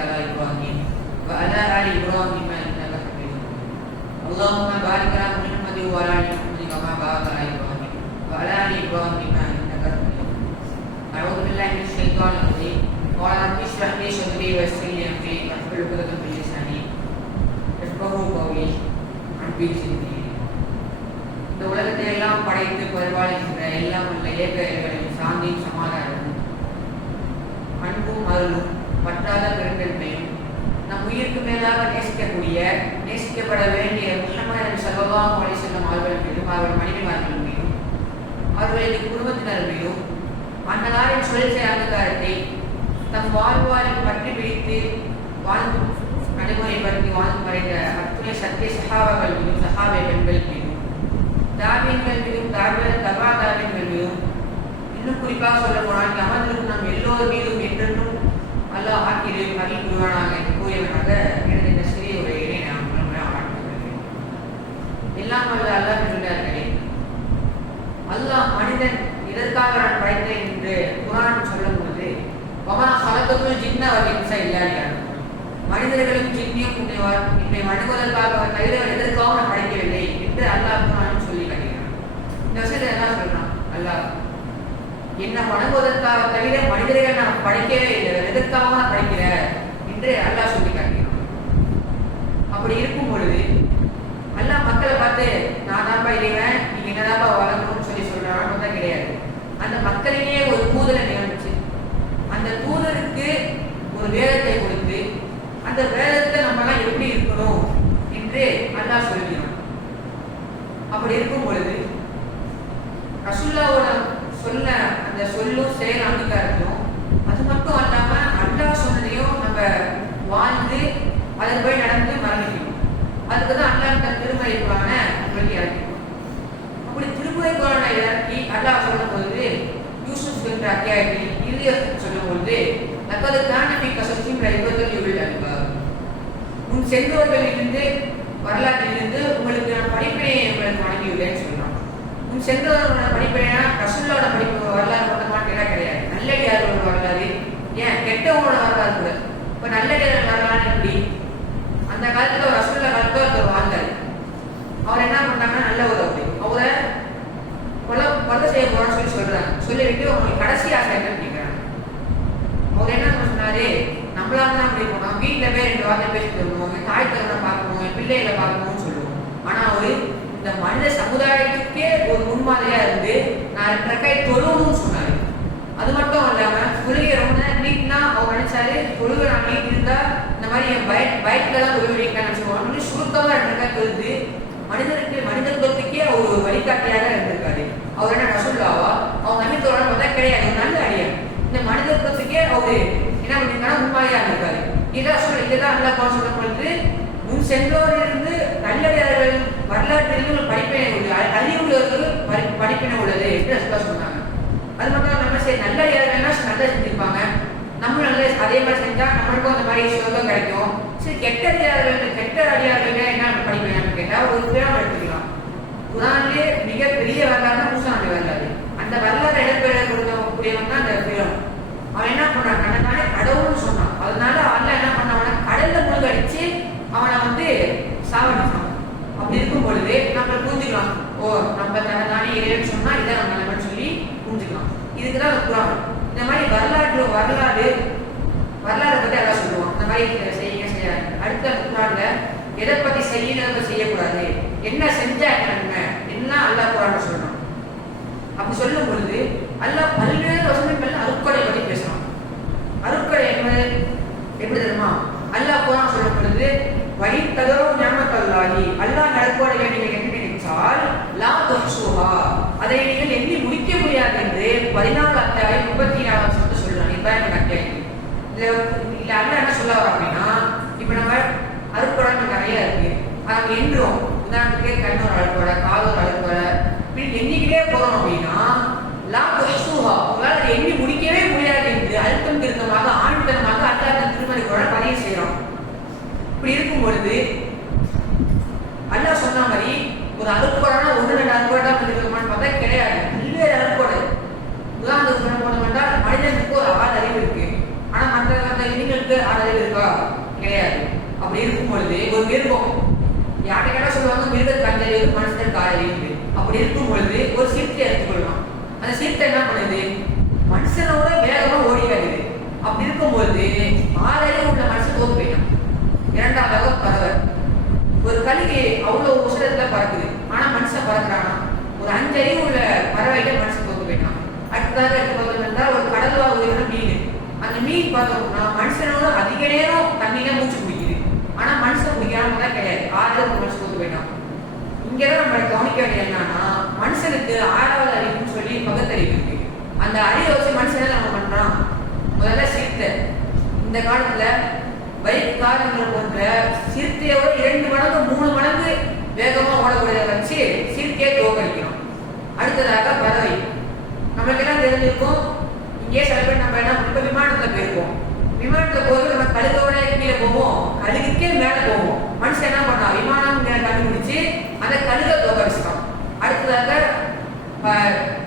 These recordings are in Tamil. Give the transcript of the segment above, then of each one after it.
على إبراهيم وعلى آل إبراهيم إنك حميد مجيد اللهم بارك على محمد وعلى آل محمد كما باركت على إبراهيم وعلى آل إبراهيم إنك حميد مجيد أعوذ بالله من الشيطان الرجيم قال رب اشرح لي صدري ويسر لي أمري واحلل عقدة من لساني يفقهوا قولي ربي زدني இந்த உலகத்தை எல்லாம் படைத்து பரிபாலிக்கின்ற எல்லாம் உள்ள ஏக இறைவனின் சாந்தியும் சமாதானமும் அன்பும் அருளும் பட்டாத பெருந்தன்மையும் நம் உயிருக்கு மேலாக நேசிக்கக்கூடிய நேசிக்கப்பட வேண்டிய முஹம்மது நபி மொழி செல்லும் வஸல்லம் அவர்கள் மீதும் அவர்கள் மனைவிமார்கள் மீதும் அவர்களது குடும்பத்தினர் மீதும் அன்னலாரின் சுழற்சி அங்கீகாரத்தை தம் வாழ்வாரில் பற்றி பிடித்து வாழ்ந்து நடைமுறைப்படுத்தி வாழ்ந்து மறைந்த அத்துணை சத்திய சஹாபாக்கள் மீதும் சகாவை பெண்கள் மீதும் தாவியங்கள் மீதும் தாவிய தபா தாவியங்கள் மீதும் இன்னும் குறிப்பாக சொல்ல போனால் நமது நம் எல்லோர் மீதும் என்றென்றும் அல்லாஹ் ஆக்கிலே அருள் புரிவானாக என்று கூறியவனாக எனது இந்த சிறிய நான் ஆரம்பிக்கிறேன் எல்லாம் வல்ல அல்லாஹ் சொல்கிறார்களே அல்லாஹ் மனிதன் இதற்காக நான் படைத்தேன் என்று குரான் சொல்லும் பொழுது வமா சலத்துக்குள் ஜின்ன வகின்சா இல்லாடியா மனிதர்களும் ஜின்னியும் உன்னை என்னை வணங்குவதற்காக தவிர எதற்காக நான் படைக்கவில்லை என்று அல்லாஹ் குரான் சொல்லி காட்டுகிறான். இந்த விஷயத்தை என்ன சொல்றான்? அல்லாஹ் என்ன வணங்குவதற்காக தவிர மனிதர்கள் நான் படைக்கவே இல்லை வேற நான் என்று அல்லாஹ் சொல்லி காட்டுகிறான் அப்படி இருக்கும் பொழுது அல்லாஹ் மக்களை பார்த்து நான் தான்ப்பா இறைவன் நீங்க என்னதான்ப்பா வளர்க்கணும்னு சொல்லி சொல்றான்னு தான் கிடையாது. அந்த மக்களிலேயே ஒரு தூதரை நியமிச்சு அந்த தூதருக்கு ஒரு வேதத்தை கொடுத்து அந்த வேதத்தை நம்மலாம் எப்படி இருக்கணும் என்று அல்லாஹ் சொல்கிறான் அப்படி இருக்கும் பொழுது ரசுல்லாவோட சொல்ல அந்த சொல்லும் செயல் அங்கீகாரத்தும் அது மட்டும் அல்லாம அல்லாஹ் சொன்னதையும் நம்ம வாழ்ந்து அது போய் நடந்து மரணிக்கணும் அதுக்கு தான் அல்லாஹ் தன் திருமறை குரான உங்களுக்கு இறக்கணும் அப்படி திருமறை குரானை இறக்கி அல்லாஹ் சொல்லும் பொழுது யூசுப் என்ற அத்தியாயத்தில் இறுதிய சொல்லும் பொழுது லக்கது காணபி கசத்தின் இருபத்தொன்று உள்ள அல்பார் உன் சென்றவர்களிலிருந்து வரலாற்றிலிருந்து உங்களுக்கு நான் படிப்பினை உங்களுக்கு வழங்கியுள்ளேன்னு சொல்றான் உன் சென்றவர்களோட படிப்பினா ரசுல்லோட படிப்பு வரலாறு மட்டுமா கேட்டா கிடையாது. நல்லடியார்களோட வரலாறு. ஏன்? கெட்டவங்களோட வரலாறு கூட. இப்போ நல்லடியார் வரலாறு எப்படி? அந்த காலத்துல ஒரு ரசுல்லா காலத்துல ஒருத்தர் வாழ்ந்தாரு. அவர் என்ன பண்ணாங்கன்னா நல்ல ஒரு அப்படி. அவரை கொலை கொலை செய்ய போறோம்னு சொல்லி சொல்றாங்க. சொல்லிவிட்டு உங்களுக்கு கடைசி ஆசை என்னன்னு கேட்கிறாங்க அவர் என்ன சொன்னாரு? நம்மளா தான் அப்படி போனோம் வீட்டுல போய் ரெண்டு வார்த்தை பேசிட்டு வருவோம் என் தாய் தகவலை பார்க்கணும். என் பிள்ளைகளை பார்க்கணும்னு சொல்லுவோம். ஆனா அவரு இந்த மனித சமுதாயத்துக்கே ஒரு முன்மாதிரியா இருந்து நான் ரெண்டு ரக்காய் தொழுவணும்னு சொன்னாரு. அது மட்டும் இல்லாம தொழுகை ரொம்ப நீட்னா அவர் நினைச்சாரு தொழுகை நீட் இருந்தா இந்த மாதிரி என் பைக் பைக்ல தான் தொழுகை வைக்கலாம் நினைச்சுக்கோம் அப்படின்னு சுருக்கமா ரெண்டு ரக்காய் தொழுது மனிதனுக்கு மனிதத்துவத்துக்கே அவர் ஒரு வழிகாட்டியாக இருந்திருக்காரு அவர் என்ன ரசுல்லாவா அவங்க நம்பித்தோட பார்த்தா கிடையாது ஒரு நல்ல அடியார் இந்த மனிதத்துவத்துக்கே அவரு என்ன பண்ணிருக்காங்க முன்மாதிரியா இருந்திருக்காரு இதான் சொல்ல இதுதான் நல்லா போன சொல்லும் பொழுது முன் சென்றோரிலிருந்து நல்லடியார்கள் வரலாற்றில் படிப்பினை உள்ளது அறிவுள்ளவர்கள் படி- படிப்பினை உள்ளது எப்படி ரசுல்லா சொன்னாங்க அது மட்டும் இல்லாம சரி நல்ல நல்லடியார்கள்னா நல்லா செஞ்சிருப்பாங்க நம்மளும் நல்ல அதே மாதிரி செஞ்சா நம்மளுக்கும் அந்த மாதிரி சுலபம் கிடைக்கும். சரி கெட்ட அடியார்கள் கெட்ட அடியார்கள் என்ன படிப்பேன் கேட்டா ஒரு பேரம் எடுத்துக்கலாம். குரான்லயே மிகப்பெரிய வரலாறு மூசா வரலாறு. அந்த வரலாறு இடம்பெற கொடுக்கக்கூடியவன் தான் அந்த பேரம் அவன் என்ன பண்ணான்? தன்னை கடவுள்னு சொன்னான். அதனால அல்ல என்ன பண்ணவன கடல்ல முழுகடிச்சு அவனை வந்து சாவடிச்சான். இருக்கும் பொழுது நம்ம புரிஞ்சுக்கலாம். ஓ நம்ம தன்னை தானே இறைவன் சொன்னா இதான் நம்ம நிலைமைன்னு சொல்லி புரிஞ்சுக்கலாம். இதுக்குதான் தான் குரான். இந்த மாதிரி வரலாற்று வரலாறு வரலாறு பத்தி அதான் சொல்லுவோம் இந்த மாதிரி செய்யுங்க செய்யாது அடுத்த குரான்ல எதை பத்தி செய்யணும் செய்யக்கூடாது. என்ன செஞ்சா என்ன என்ன அல்லாஹ் குரான் சொல்லணும் அப்படி சொல்லும் பொழுது அல்லா பல்வேறு வசனங்கள் அருட்கொடை பத்தி பேசணும் அருட்கொடை என்பது எப்படி தெரியுமா? அல்லாஹ் குரான் வரித்ததோ ஞாபகத்தல்லாகி அல்லா நடக்கோடைய நீங்கள் என்று நினைச்சால் லா தொன்சுஹா அதை நீங்கள் எண்ணி முடிக்க முடியாது என்று பதினாலாம் தேவை முப்பத்தி நாலாம் சொல்லிட்டு சொல்லலாம் இதுதான் எனக்கு கேள்வி இல்லை அல்ல என்ன சொல்ல வர அப்படின்னா இப்போ நம்ம அருட்படங்கள் நிறைய இருக்கு. அதை என்றோம் உதாரணத்துக்கு கண்ணூர் அழுக்குறை காதூர் அழுக்குறை இப்படி எண்ணிக்கிட்டே போகிறோம் அப்படின்னா லா தொன்சுஹா பொழுது அல்லாஹ் சொன்ன மாதிரி ஒரு அறுப்படனா ஒன்று ரெண்டு அறுப்படா பண்ணிக்கலாமான்னு பார்த்தா கிடையாது. பல்வேறு அறுப்படை உதாரணத்துக்கு சொல்ல போனோம் என்றால் மனிதனுக்கு ஒரு ஆறு அறிவு இருக்கு. ஆனா மற்ற மற்ற இனங்களுக்கு ஆறு அறிவு இருக்கா? கிடையாது. அப்படி இருக்கும் பொழுது ஒரு மிருகம். யார்கிட்ட சொல்லுவாங்க மிருக அஞ்சு மனுஷன் மனுஷனுக்கு ஆறு அறிவு இருக்கு. அப்படி இருக்கும் பொழுது ஒரு சிறுத்தை எடுத்துக்கொள்ளலாம் அந்த சிறுத்தை என்ன பண்ணுது மனுஷனோட வேகமா ஓடி வருது அப்படி இருக்கும்பொழுது ஆறு அறிவு உள்ள மனுஷன் தோத்து போயிட்டான் இரண்டாவதாக பறவை ஒரு கழுகு அவ்வளவு உசரத்துல பறக்குது ஆனா மனுஷன் பறக்குறானா? ஒரு அஞ்சு உள்ள பறவைகிட்ட மனுஷன் தோத்து போயிட்டான். அடுத்ததாக எடுத்து பார்த்தோம் ஒரு கடல்வா உயிரின மீன். அந்த மீன் பார்த்தோம்னா மனுஷனோட அதிக நேரம் தண்ணியில மூச்சு குடிக்குது. ஆனா மனுஷன் பிடிக்காம தான் கிடையாது. ஆறாவது மனுஷன் தோத்து போயிட்டான். இங்கதான் நம்ம கவனிக்க வேண்டியது என்னன்னா மனுஷனுக்கு ஆறாவது அறிவுன்னு சொல்லி பகுத்தறிவு இருக்கு. அந்த அறிவை வச்சு மனுஷன் நம்ம பண்றான்? முதல்ல சிறுத்தை இந்த காலத்துல பைக் காரணங்கள் போன்ற சிறுத்தையோட இரண்டு மடங்கு மூணு மடங்கு வேகமா ஓடக்கூடியதை வச்சு சிறுத்தையை தோக்கடிக்கிறோம் அடுத்ததாக பறவை நம்மளுக்கு எல்லாம் தெரிஞ்சிருக்கும் இங்கே சில பேர் நம்ம என்ன இப்ப விமானத்துல போயிருக்கோம். விமானத்துல போது நம்ம கழுகோட கீழே போவோம். கழுகுக்கே மேல போவோம். மனுஷன் என்ன பண்ணான்? விமானம் கண்டுபிடிச்சு அந்த கழுகை தோக்கடிச்சிட்டான் அடுத்ததாக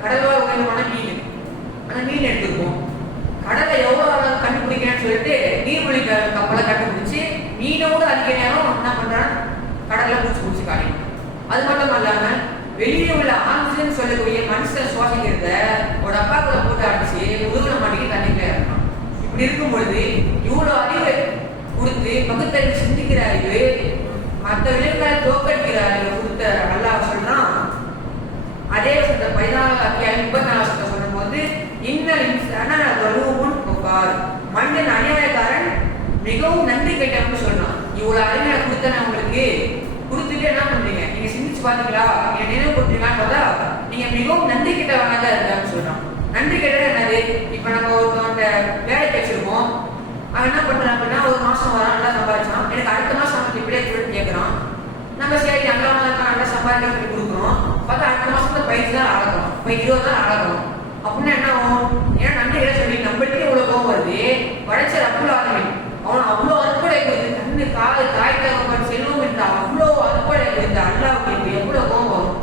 கடலோர கடல்வாழ் மீன். அந்த மீன் எடுத்துருக்கோம். கடலை எவ்வளவு கண்டுபிடிக்கிறேன்னு சொல்லிட்டு நீர்மொழி கப்பலை கண்டுபிடிச்சு மீனோட அதிக நேரம் என்ன பண்ணுறான் கடல்ல பூச்சி பூச்சி காணும் அது மட்டும் இல்லாம வெளியே உள்ள ஆக்சிஜன் சொல்லக்கூடிய மனுஷன் சுவாசிக்கிறத ஒரு அப்பாக்குள்ள போட்டு அடிச்சு முதுகுல மாட்டிக்கு தண்ணிக்குள்ள இறக்கணும். இப்படி இருக்கும் பொழுது இவ்வளவு அறிவு கொடுத்து பகுத்தறிவு சிந்திக்கிற அறிவு மற்ற விளைவுகளை தோக்கடிக்கிற அறிவு கொடுத்த நல்லா சொல்றான். அதே சொல்ற பதினாலு அத்தியாயம் முப்பத்தி நாலு வருஷத்தை சொல்லும்போது இன்னல் இன்சான வலுவும் கொப்பார் மனிதன் அநியாயக்காரன் மிகவும் நன்றி கெட்டவன்னு சொல்றான். ஒரு அறிஞரை கொடுத்தேன் உங்களுக்கு. கொடுத்துட்டு என்ன பண்றீங்க? நீங்க சிந்திச்சு பாத்தீங்களா? நீங்க நினைவு பார்த்தா நீங்க மிகவும் நன்றி கெட்டவனாக தான் இருக்கான்னு சொல்றான். நன்றி கிட்ட என்னது? இப்ப நம்ம ஒருத்தவங்க வேலைக்கு கிடைச்சிருக்கோம் அவன் என்ன பண்றான் அப்படின்னா ஒரு மாசம் வரான் நல்லா சம்பாதிச்சான் எனக்கு அடுத்த மாசம் அவனுக்கு இப்படியே கொடுத்து கேட்கறான் நம்ம சரி அங்கே நல்லா சம்பாதிக்க சொல்லி கொடுக்குறோம். பார்த்தா அடுத்த மாசத்துல பயிற்சி தான் ஆகணும். இப்போ இருபது தான் ஆகணும். அப்படின்னா என்ன ஆகும்? ஏன்னா நன்றி இடம் சொல்லி நம்மளுக்கே இவ்வளவு கோவம் வருது வளைச்சல் அவ்வளோ ஆகணும் அவன் அவ்வளோ அறுப்படை கொடுத்து கண்ணு காது தாய் தகவல் செல்வம் என்ற அவ்வளோ அறுப்படை கொடுத்து அல்லாவுக்கு இப்போ எவ்வளோ கோவம் வரும்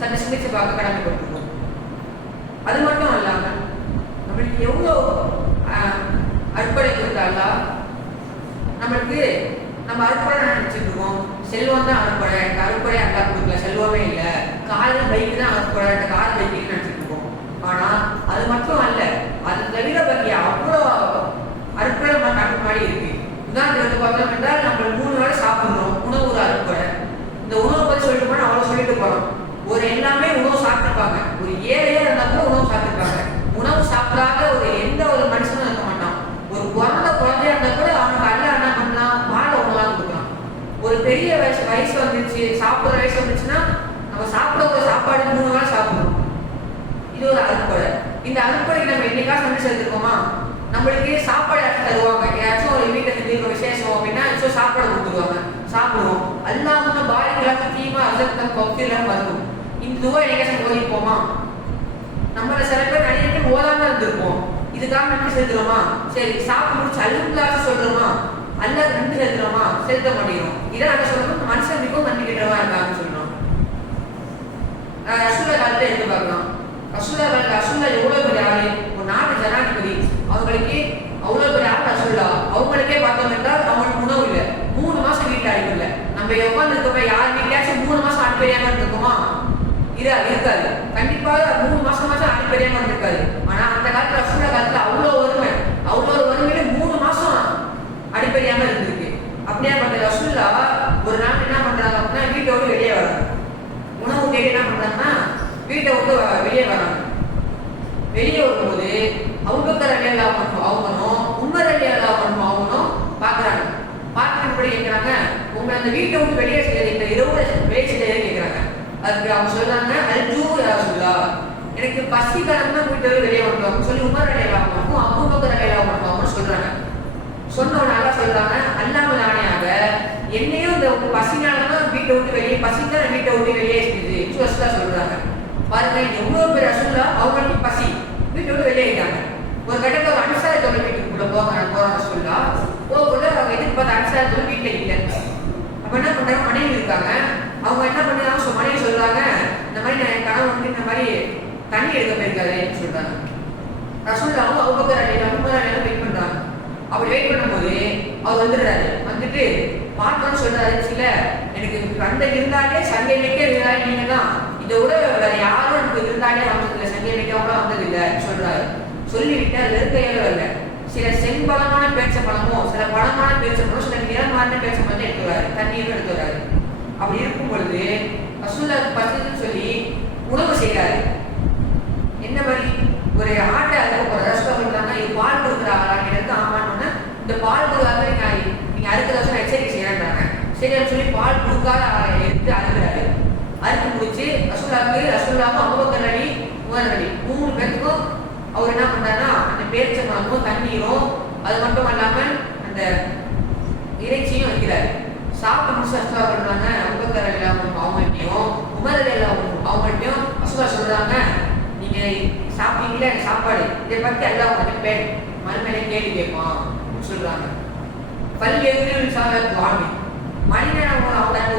சற்று சிந்திச்சு பார்க்க கடமைப்பட்டிருக்கோம் அது மட்டும் இல்லாம நம்மளுக்கு எவ்வளோ ஆஹ், அறுப்படை கொடுத்த அல்லா நம்மளுக்கு நம்ம அறுப்படை நினைச்சிட்டு இருக்கோம் செல்வம் தான் அறுப்படை எனக்கு அறுப்படை அக்கா கொடுக்கல செல்வமே இல்லை. கார் பைக்கு தான் அறுப்படை எனக்கு கார் பைக் நினைச்சிட்டு இருக்கோம். அது மட்டும் அல்ல அது தவிர பற்றி அவ்வளோ அறுப்படை நம்ம கணக்கு முன்னாடி இருக்கு. உதாரணத்துக்கு பார்த்தோம் என்றால் நம்ம மூணு வேளை சாப்பிடுறோம் உணவு ஒரு அறுப்படை இந்த உணவை பற்றி சொல்லிட்டு போனால் அவ்வளோ சொல்லிட்டு போகிறோம் ஒரு எல்லாமே உணவு சாப்பிட்டுருப்பாங்க. ஒரு ஏழையாக இருந்தால் கூட உணவு சாப்பிட்டுருப்பாங்க உணவு சாப்பிடாத ஒரு எந்த ஒரு மனுஷனும் இருக்க மாட்டான் ஒரு பிறந்த குழந்தையா இருந்தா கூட அவனுக்கு அல்ல என்ன பண்ணலாம் பாலை உணவா கொடுக்கலாம் ஒரு பெரிய வயசு வயசு வந்துருச்சு சாப்பிடுற வயசு வந்துச்சுன்னா நம்ம சாப்பாடு மூணு வேளை சாப்பிடுவோம் இது ஒரு அறுப்படை இந்த அறுப்படை நம்ம என்னைக்கா சமைச்சு எடுத்துக்கோமா நம்மளுக்கு சாப்பாடு யாராச்சும் தருவாங்க. ஏதாச்சும் ஒரு வீட்டில் செஞ்சிருக்க விசேஷம் அப்படின்னா ஏதாச்சும் சாப்பாடு கொடுத்துருவாங்க. சாப்பிடுவோம். அல்லாம பாரிகளாக தீமா அசத்தம் பக்திலாம் வரும் இந்த துவா என்னைக்காச்சும் ஓதிப்போமா? நம்மள சில பேர் நிறைய பேர் ஓதாம இருந்திருப்போம். இதுக்காக நன்றி செலுத்துறோமா? சரி சாப்பிட்டு முடிச்சு அல்லுங்களாக சொல்றோமா? அல்ல நன்றி செலுத்துறோமா? செலுத்த மாட்டேங்கிறோம். இதை நாங்க சொல்றோம். மனுஷன் மிகவும் நன்றி கிட்டவா இருக்காங்கன்னு சொல்லி ரசூலா காலத்தை எடுத்து பார்க்கலாம் ரசூலா காலத்துல ரசூலா எவ்வளோ பெரிய ஆளு? ஒரு நாட்டு ஜனாதிபதி. அவங்களுக்கு அவ்வளவு பெரிய ஆள் ரசூலா அவங்களுக்கே பார்த்தோம் என்றால் அவங்களுக்கு உணவு இல்லை. மூணு மாசம் வீட்டில் அடிப்பு இல்லை. நம்ம உட்கார்ந்து இருக்கோமே யார் வீட்லயாச்சும் மூணு மாசம் அனுப்பியாம இருக்கோமா இதா இருக்காது. கண்டிப்பாக மூணு மாசம் மாசம் அனுப்பியாம இருக்காது ஆனா அந்த காலத்துல ரசூலா காலத்துல அவ்வளோ ஒரு அவ்வளவு வறுமையில மூணு மாசம் அடிப்படையாம இருந்திருக்கு அப்படியே பண்ற ரசூல்லா ஒரு நாள் என்ன பண்றாங்க அப்படின்னா வீட்டை விட்டு வெளியே வராங்க உணவு என்ன பண்றாங்கன்னா வீட்டை விட்டு வ- வெளியே வராங்க. வெளியே வரும்போது அவுபக்கர் அலி அல்லா பண்ணும் அவங்களும் உமர் அலி அல்லா பண்ணும் அவங்களும் பாக்குறாங்க பார்த்துட்டு கேட்கறாங்க உங்களை அந்த வீட்டை விட்டு வெளியே செய்யறது இந்த இரவு வெளியே செய்யறது கேட்கறாங்க அதுக்கு அவங்க சொல்றாங்க அது அல்ஜூ சொல்லா. எனக்கு பசி காலம் தான் வீட்டை வெளியே வந்துடும் சொல்லி உமர் அடையலாமாக்கும் பண்ணும் அடையலாமாக்கும் சொல்றாங்க சொன்னவன பண்ணுவாங்கன்னு சொல்றாங்க. அல்லாமல் ஆணையாக என்னையும் இந்த பசினால வீட்டை விட்டு வெளியே பசி தான் வீட்டை விட்டு வெளியே இருக்குது சொல்றாங்க. பாருங்க எவ்வளவு பேர் ரசூல்லா அவங்களுக்கு பசி. வீட்டை விட்டு வெளியே ஆயிட்டாங்க ஒரு கட்டத்தை ஒரு அனுசார வீட்டுக்குள்ள போகிறாங்க போற சொல்லா. போகக்குள்ள அவங்க எதிர்பார்த்த அனுசார தொழில் வீட்டில் இல்லை. அப்ப என்ன பண்றாங்க? மனைவி இருக்காங்க. அவங்க என்ன பண்ணுறாங்க சொ மனைவி சொல்றாங்க இந்த மாதிரி நான் என் கணவன் வந்து இந்த மாதிரி தண்ணி எடுக்க போயிருக்காருன்னு சொல்றாங்க. ரசூல்லாவும் அவங்க அடையில உமர் அடையில வெயிட் பண்றாங்க. அப்படி வெயிட் பண்ணும்போது அவர் வந்துடுறாரு. வந்துட்டு பார்க்கணும்னு சொல்றாரு சில எனக்கு அந்த இருந்தாலே சந்தையிலேக்கே இருந்தாலே நீங்க தான். இதை விட வேற யாரும் எனக்கு இருந்தாலே வந்ததில்லை சந்தையிலேக்கே கூட வந்ததில்லை சொல்றாரு. சொல்லிவிட்டு அதுல இருக்க வரல. சில செம்பழமான பேச்ச பழமோ சில பழமான பேச்ச பழம் சில நிறமான பேச்ச பழத்தை எடுத்து வராரு தண்ணீரும் எடுத்து வராரு அப்படி இருக்கும் பொழுது ரசூல்லா பத்துன்னு சொல்லி உணவு செய்யறாரு என்ன மாதிரி? ஒரு ஆட்டை அறுக்க போற ரசம் சொல்றாங்க இது பால் கொடுக்குறாங்களா எனக்கு ஆமான்னு இந்த பால் கொடுக்காத நீங்க நீங்க அறுக்கிற வருஷம் எச்சரிக்கை செய்யறாங்க சரி அப்படின்னு சொல்லி எடுத்து அறுக்கிறாரு அறுத்து முடிச்சு ரசூலாவுக்கு ரசூலாவும் அபுபக்கர் அலி உமர் அலி மூணு பேருக்கும் அவர் என்ன பண்ணாருன்னா அந்த பேரிச்சம்பழமும் தண்ணீரும் அது மட்டும் இல்லாம அந்த இறைச்சியும் வைக்கிறாரு. சாப்பிட்டு முடிச்சு அசுவா பண்றாங்க அபுபக்கர் அலி அவங்கள்ட்டையும் உமர் அலி அவங்கள்ட்டையும் அசுவா சொல்றாங்க நீங்க சாப்பிட்டீங்களா? எனக்கு சாப்பாடு. இதை பத்தி எல்லாம் உங்கள்கிட்ட பேர் மறுமையிலே கேள்வி கேட்பான். சொல்றாங்க. பல்வேறு எதிரில் வாங்கி மனிதன் அவங்க அவங்க அந்த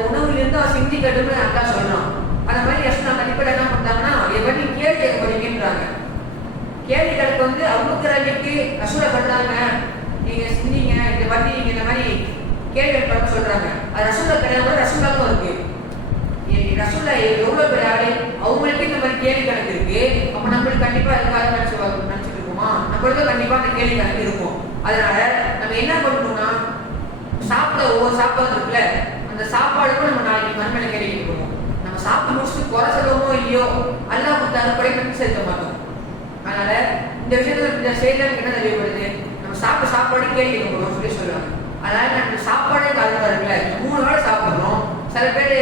உணவுலேருந்து அவன் சிந்தி கட்டுன்னு நல்லா சொல்றான் அந்த மாதிரி யசுனா கண்டிப்பாக என்ன பண்ணாங்கன்னா இதை கேள்வி கேட்க போறீங்கன்றாங்க. கேள்வி கணக்கு வந்து அபுக்கராஜுக்கு அசுர பண்றாங்க நீங்க சிந்திங்க இந்த மாதிரி நீங்க இந்த மாதிரி கேள்வி கேட்பாங்க சொல்றாங்க. அது ரசூலா கிடையாது ரசூலாவும் இருக்கு. ரசூலா எவ்வளவு பேர் ஆளு? அவங்களுக்கு இந்த மாதிரி கேள்வி கணக்கு இருக்கு. அப்ப நம்மளுக்கு கண்டிப்பா அதுக்காக நினைச்சு நினைச்சிட்டு இருக்கோமா நம்மளுக்கு கண்டிப்பா அந்த கேள்வி கணக்கு இருக்கும். அதனால நம்ம என்ன பண்ணணும்னா சாப்பிட ஒவ்வொரு சாப்பாடு இருக்குல்ல? சாப்பாடு கூட நம்ம நாளைக்கு மறுமலை கேள்வி போவோம் நம்ம சாப்பிட்டு முடிச்சுட்டு குறை சொல்லவோ இல்லையோ அல்லா கொடுத்த அறுப்படை கண்டு செலுத்த மாட்டோம். அதனால இந்த விஷயத்துல இந்த செய்தியில என்ன தெரியப்படுது நம்ம சாப்பிட்ட சாப்பாடு கேள்வி கேட்கணும் சொல்லி சொல்லுவாங்க அதனால நம்ம சாப்பாடே கலந்து இருக்குல்ல மூணு வேளை சாப்பிடுறோம். சில பேர்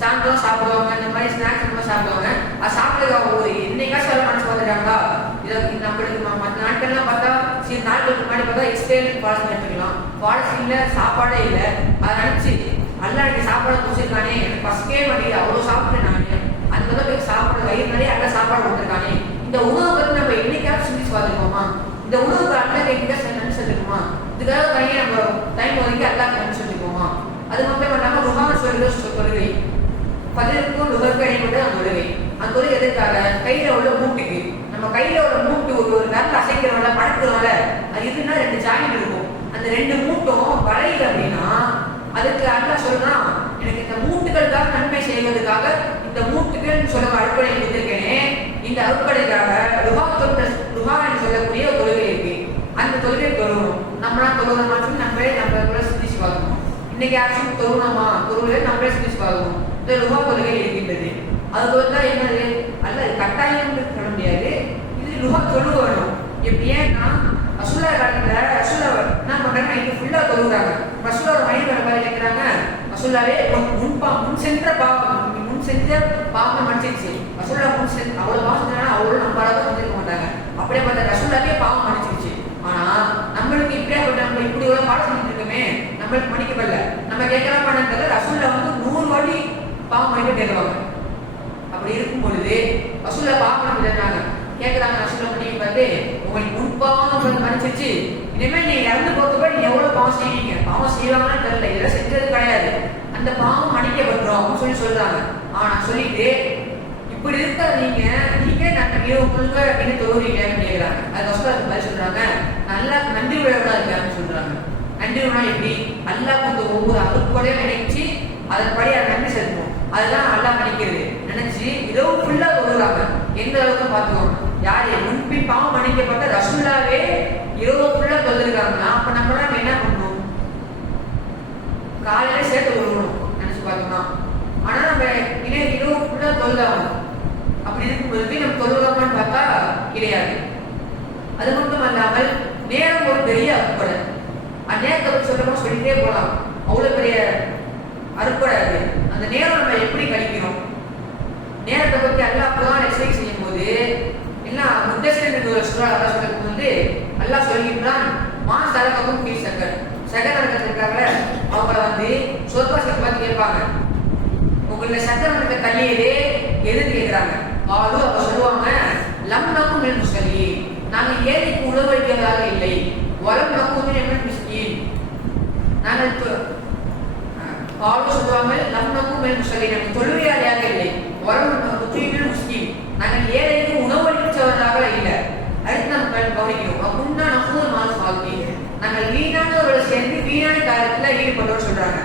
சாயந்தரம் சாப்பிடுவாங்க இந்த மாதிரி ஸ்நாக்ஸ் அந்த மாதிரி சாப்பிடுவாங்க. அது சாப்பிடுறது அவங்க ஒரு என்னைக்காச்சும் மனசு வந்துட்டாங்களா? இதை இது நம்மளுக்கு மற்ற நாட்கள்லாம் பார்த்தா சில நாட்களுக்கு முன்னாடி பார்த்தா எக்ஸ்டேல் பாலிசி எடுத்துக்கலாம் பாலிசி இல்லை சாப்பாடே இல்லை. அதை நினச்சி அல்லா எனக்கு சாப்பாடு கொடுத்துருக்கானே எனக்கு பசுக்கே மாட்டேங்குது. அவ்வளோ சாப்பிட்டேன் நான். அந்த அளவுக்கு சாப்பாடு. வயிறு நிறைய அல்ல சாப்பாடு கொடுத்துருக்கானே. இந்த உணவு பற்றி நம்ம என்னைக்காவது சிந்திச்சு பார்த்துருக்கோமா இந்த உணவுக்கு அண்ணன் எங்கேயாச்சும் நினைச்சு வச்சிருக்கோமா இதுக்காக தனியாக நம்ம டைம் ஒதுக்கி அல்லா நினைச்சு சொல்லிருக்கோமா அது மட்டும் இல்லாமல் ருஹான சொல்லுகிற தொழுகை பதிலுக்கும் நுகர்க்கு மட்டும் அந்த தொழுகை அந்த தொழுகை எதுக்காக? கையில் உள்ள மூட்டுக்கு. நம்ம கையில் உள்ள மூட்டு ஒரு ஒரு நேரத்தில் அசைக்கிறவங்கள படுக்கிறவங்கள அது இதுன்னா ரெண்டு ஜாயின் இருக்கும். அந்த ரெண்டு மூட்டும் வளையுது அப்படின்னா அதுக்கு அல்லா சொல்றான் எனக்கு இந்த மூட்டுகளுக்காக நன்மை செய்வதற்காக இந்த மூட்டுகள் சொல்ல அறுப்படை கொடுத்திருக்கேனே இந்த அறுப்படைக்காக ருஹா தொட்ட ருஹா என்று சொல்லக்கூடிய ஒரு தொழுகை இருக்கு. அந்த தொழுகை தொழுகணும் நம்மளா தொழுகிறோமா சொல்லி நம்மளே நம்ம கூட சிந்திச்சு பார்க்கணும் இன்னைக்கு யாராச்சும் தொழுகணுமா தொழுகை நம்மளே சிந்திச்சு பார்க்கணும் இந்த ருஹா தொழுகை இருக்கின்றது அது போல என்னது? அல்ல இது கட்டாயம் சொல்ல முடியாது. இது ருஹா தொழுக வேணும் இப்போ ஏன்னா ரசூலா காலத்தில் ரசூலா என்ன பண்ணுறாங்க இங்கே ஃபுல்லாக தொழுகிறாங்க ரசூலோட மைண்ட் வர மாதிரி கேட்குறாங்க ரசூலாவே முன் முன்பா முன் சென்ற பாவம். முன் செஞ்ச பாவம் மன்னிச்சிருச்சு. ரசூலா முன் செஞ்சு அவ்வளோ பாவம் செஞ்சாலும் அவ்வளோ நம்ம அளவுக்கு வந்துருக்க மாட்டாங்க. அப்படியே பார்த்தா ரசூல்லாவே பாவம் மன்னிச்சிருச்சு. ஆனால் நம்மளுக்கு இப்படியே நம்ம இப்படி எவ்வளோ பாடம் செஞ்சுட்டு இருக்கோமே நம்மளுக்கு மன்னிக்கப்படல நம்ம கேட்கலாம் பண்ணது ரசூலா வந்து நூறு வாட்டி பாவம் மன்னிப்பு கேட்கறாங்க. அப்படி இருக்கும் பொழுது ரசூலா பாவம் மன்னிக்கிறாங்க கேட்குறாங்க. ரசூலா பண்ணி பார்த்து உன் முன்பாவம் வந்து மறைச்சிருச்சு இனிமேல் நீ இறந்து போறதுக்கு நீ எவ்வளவு பாவம் செய்வீங்க? பாவம் செய்வாங்கன்னு தெரியல. இதெல்லாம் செஞ்சது கிடையாது. அந்த பாவம் அடிக்கப்படுறோம் அப்படின்னு சொல்லி சொல்றாங்க. ஆனா சொல்லிட்டு இப்படி இருக்க நீங்க நீங்க நான் இரவு முழுக்க அப்படின்னு தொழுறீங்கன்னு கேட்கறாங்க அது ரசூலா அதுக்கு சொல்றாங்க நல்லா நன்றி உழவனா இருக்கான்னு சொல்றாங்க. நன்றி உணா எப்படி? நல்லா கொஞ்சம் ஒவ்வொரு அருட்கொடையும் நினைச்சு அதன்படி அதை நன்றி செலுத்துவோம். அதுதான் நல்லா நினைக்கிறது நினைச்சு இரவு ஃபுல்லா தொழுகிறாங்க. எந்த அளவுக்கு பார்த்துக்கோங்க. யார் முன் பாவம் மன்னிக்கப்பட்ட ரசூல்லாவே இரவு ஃபுல்லா தொழுகிறாங்கன்னா அப்ப நம்மளாம் என்ன பண்ணணும்? காலையில சேர்த்து விழுகணும் நினைச்சு பார்த்தோம்னா ஆனா நம்ம இதே இரவு ஃபுல்லா தொழுதாகணும் அப்படி இருக்கும்போது நம்ம தொழுகாமான்னு பார்த்தா கிடையாது. அது மட்டும் அல்லாமல் நேரம் ஒரு பெரிய அறுப்படை. அந்த நேரத்தை பற்றி சொல்லணும் சொல்லிட்டே போகலாம் அவ்வளவு பெரிய அறுப்படை அது. அந்த நேரம் நம்ம எப்படி கழிக்கிறோம்? நேரத்தை பற்றி அல்லா குரான் எக்ஸைஸ் செய்யும் போது எப்படின்னா முத்தஸ்கர் என்ற ஒரு சூழல் அல்லா சொல்லும் வந்து அல்லாஹ் சொல்லிவிட்டான் மா சரகமும் கீழ் சங்கர். சகர் நரகத்தில் இருக்காங்களே அவங்கள வந்து சொர்க்காசியை பார்த்து கேட்பாங்க. உங்களை சக்கர நரக தள்ளியதே எது கேட்குறாங்க ஆளு அவங்க சொல்லுவாங்க லம் நக்கும் என்று சொல்லி நாங்கள் ஏழைக்கு உணவளிக்கிறதாக இல்லை. வலம் நக்கும் என்று மிஸ்கீன். நாங்கள் இப்போ ஆளு சொல்லுவாங்க லம் நக்கும் என்று சொல்லி நாங்கள் தொழுவையாளியாக இல்லை. வரம் முஸ்லீம் முஸ்லீம் நாங்கள் ஏழைக்கு உணவளிச்சவராக இல்லை. அடுத்து நம்ம கவனிக்கணும் அப்படின்னா நம்ம மாசு வாழ்க்கை நாங்கள் வீணானவர்களை சேர்ந்து வீணான காரியத்தில் ஈடுபட்டோம்னு சொல்றாங்க.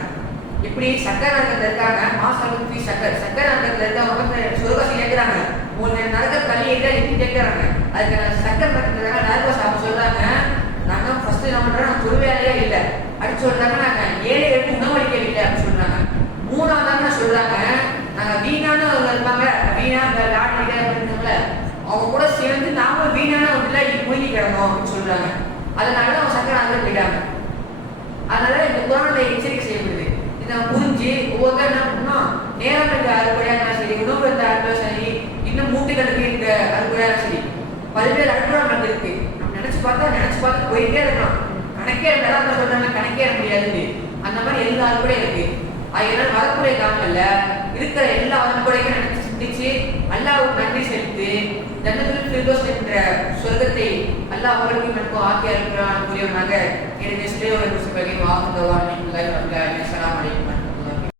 இப்படி சக்கர நரகத்தில் இருக்காங்க. மாசம் சக்கர் சக்கர நரகத்தில் இருக்கவங்க வந்து சுரகாசி கேட்குறாங்க. உங்களுக்கு நரக தள்ளி இல்லை எப்படி கேட்குறாங்க. அதுக்கு நான் சக்கர நரகத்தில் இருக்காங்க அவங்க சொல்றாங்க. நாங்கள் ஃபர்ஸ்ட் என்ன பண்றோம் நான் தொழுவையாலே இல்லை. அப்படி சொல்றாங்க. நாங்க எட்டு உணவளிக்கவில்லை அப்படின்னு சொல்றாங்க. மூணாவதாக சொல்றாங்க. நாங்க வீணானவங்க இருப்பாங்க. அவங்க கூட சேர்ந்து நாம வீணான ஒன்றுல மூழ்கி கிடந்தோம் அப்படின்னு சொல்றாங்க. அதனால அவங்க சக்கரை அங்கே போயிட்டாங்க. அதனால இந்த குரான்ல எச்சரிக்கை செய்யப்படுது. இதை புரிஞ்சு ஒவ்வொருத்தரும் என்ன பண்ணணும்? நேரம் இருக்க அறுபடியா இருந்தாலும் சரி உணவு இருந்த அறுபடியா சரி இன்னும் மூட்டுகளுக்கு இந்த அறுபடியா சரி. பல்வேறு அறுக்குறாங்க இருக்கு. நம்ம நினைச்சு பார்த்தா நினைச்சு பார்த்து போயிட்டே இருக்கலாம். கணக்கே இருந்தாலும் அந்த சொல்றாங்க கணக்கே இருக்க முடியாது அந்த மாதிரி எல்லா அறுபடையும் இருக்கு. அதனால வரக்கூடிய காலங்கள்ல இருக்கிற எல்லா அறுபடையும் நினைச்சு சிந்திச்சு அல்லாவுக்கு நன்றி செலுத்து ஜன்னத்தில் ஃபிர்தோஸ் என்ற சொர்க்கத்தை அல்லாஹ் அவர்களுக்கும் எனக்கும் ஆக்கி இருக்கிறான் கூறியவனாக எனது ஸ்ரீவர்கள் வாக்குதவான் அஸ்ஸலாமு அலைக்கும்